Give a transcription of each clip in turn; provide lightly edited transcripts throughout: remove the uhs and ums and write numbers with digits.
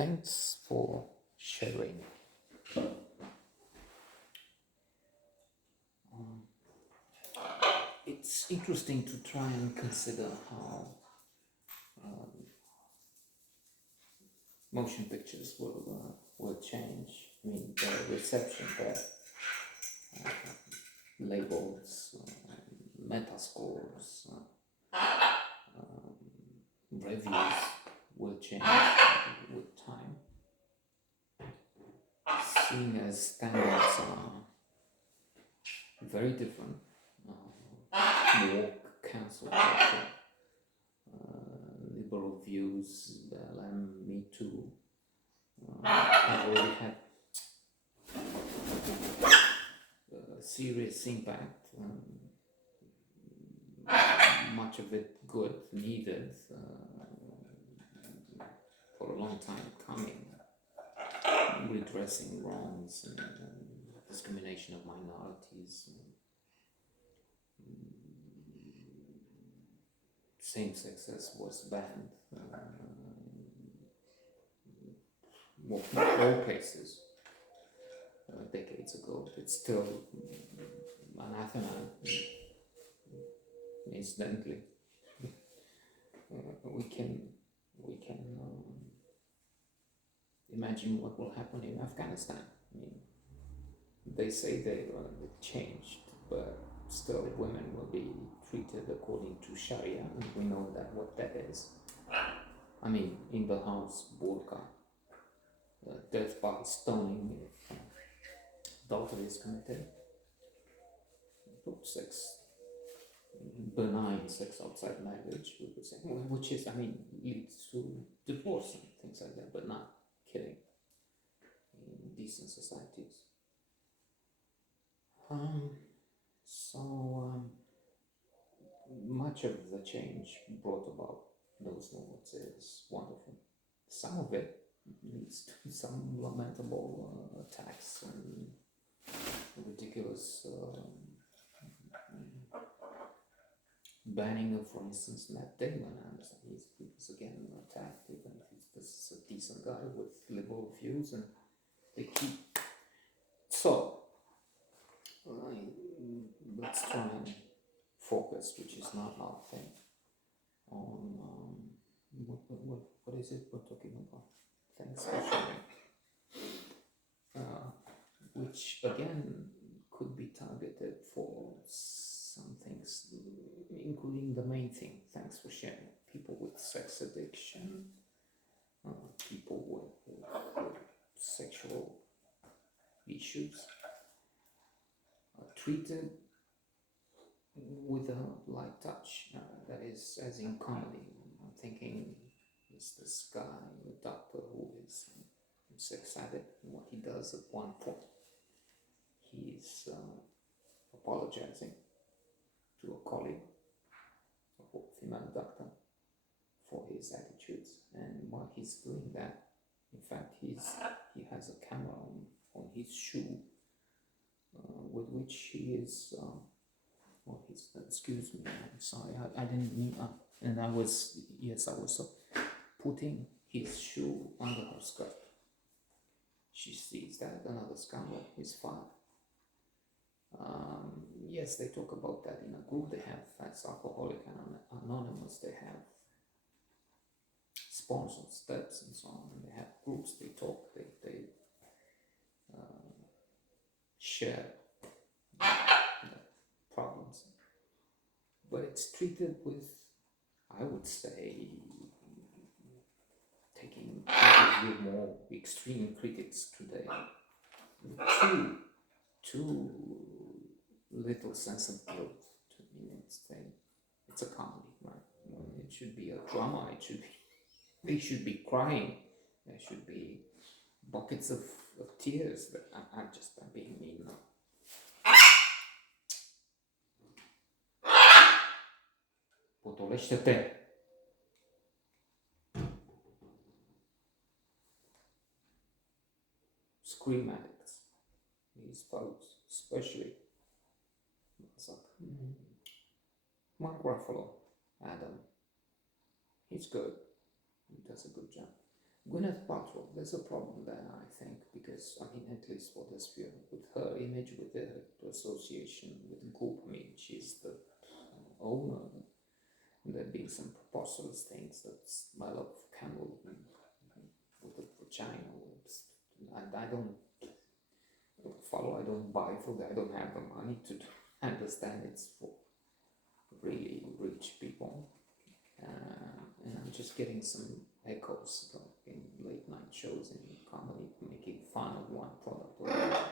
Thanks for sharing. Um, it's interesting to try and consider how um, motion pictures will change. I mean, the reception, the uh, labels, metascores, um, reviews will change with time. Seeing as standards are very different, woke cancel culture, liberal views, BLM, Me Too, have already had a serious impact. Much of it good, needed, for a long time coming, redressing wrongs and discrimination of minorities. Same-sex was banned. All places decades ago. It's still anathema, incidentally. We can imagine what will happen in Afghanistan. I mean, they say they changed, but still women will be treated according to Sharia, and we know that what that is. I mean, in the house, burqa, death by stoning if adultery is committed, sex, benign sex outside marriage, we would say, which is, I mean, leads to divorce and things like that, but not killing in decent societies. Much of the change brought about those movements is wonderful. Some of it leads to some lamentable attacks and ridiculous banning of, for instance, Matt Damon. I understand he was again attacked, even if he's a decent guy with liberal views, and they keep. So, let's try and focus, which is not our thing, on what is it we're talking about? Thanks for sharing. Which again could be targeted for some things, including the main thing. Thanks for sharing. People with sex addiction, people with sexual issues are treated with a light touch. That is, as in comedy. I'm thinking, is this guy, a doctor who is a sex addict, and what he does at one point, he's apologizing to a colleague, a female doctor, for his attitudes. And while he's doing that, in fact, he has a camera on his shoe, with which he is. Excuse me, I'm sorry, I didn't mean. And I was putting his shoe under her skirt. She sees that another scandal is filed. Yes, they talk about that in a group they have, as Alcoholics Anonymous, they have sponsored steps and so on, and they have groups, they talk, they share problems. But it's treated with, I would say, taking view more extreme critics today, too little sense of guilt. To me, it's a comedy, right? It should be a drama. They should be crying. There should be buckets of tears. But I'm being mean now. Potolește-te! Scream addicts, these folks, especially Mark Ruffalo, Adam, he's good, he does a good job. Gwyneth Paltrow, there's a problem there, I think, because, I mean, at least for this film, with her image, with the association with Goop, I mean, she's the owner. There being some preposterous things that smell of candle with a vagina. And I don't follow, I don't buy for that, I don't have the money to understand it's for really rich people. And I'm just getting some echoes in late night shows and comedy making fun of one product or another.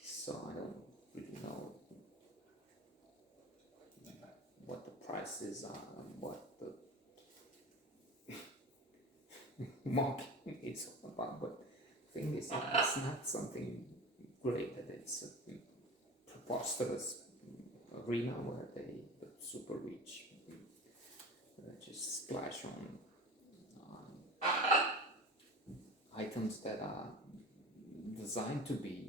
So I don't really know what the prices are and what the marketing is all about. But the thing is, it's not something great that it's a preposterous arena where the super rich just splash on items that are designed to be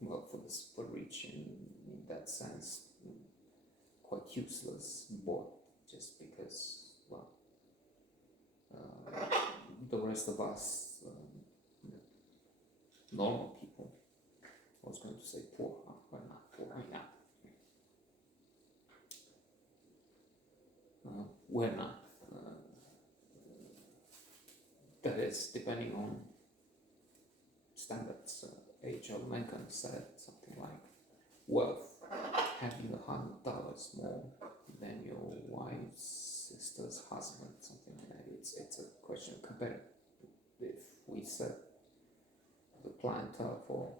well, for the super rich, in that sense quite useless, bought just because, well, the rest of us normal people, I was going to say poor, we're not poor, we're not. That is, depending on standards. H.L. Mencken said something like, worth having $100 more than your wife's sister's husband, something like that. It's a question compared. If we set the clientele for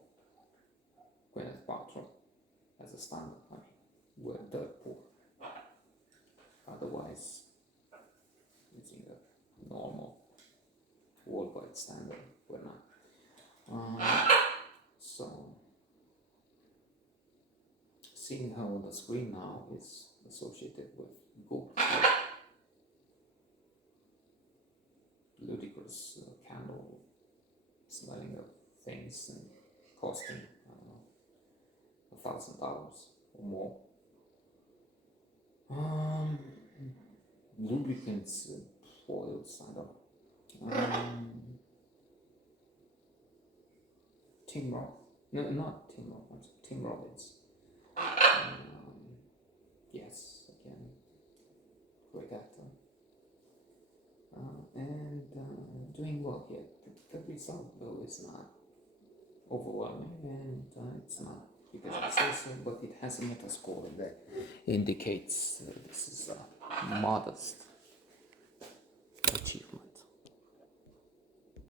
Gwyneth Paltrow as a standard, I mean, we're dirt poor. Otherwise, using a normal worldwide standard, we're not. So, seeing her on the screen now is associated with Goop, ludicrous candle smelling of things and costing, I don't know, $1,000 or more. Lubricants, oils, I don't know. Tim Roth. No, not Tim Roth. Tim Robbins. Yes, again, great actor. And doing well here. The result, though, is not overwhelming, and it's not because I say so, but it has a Metascore that indicates this is a modest achievement.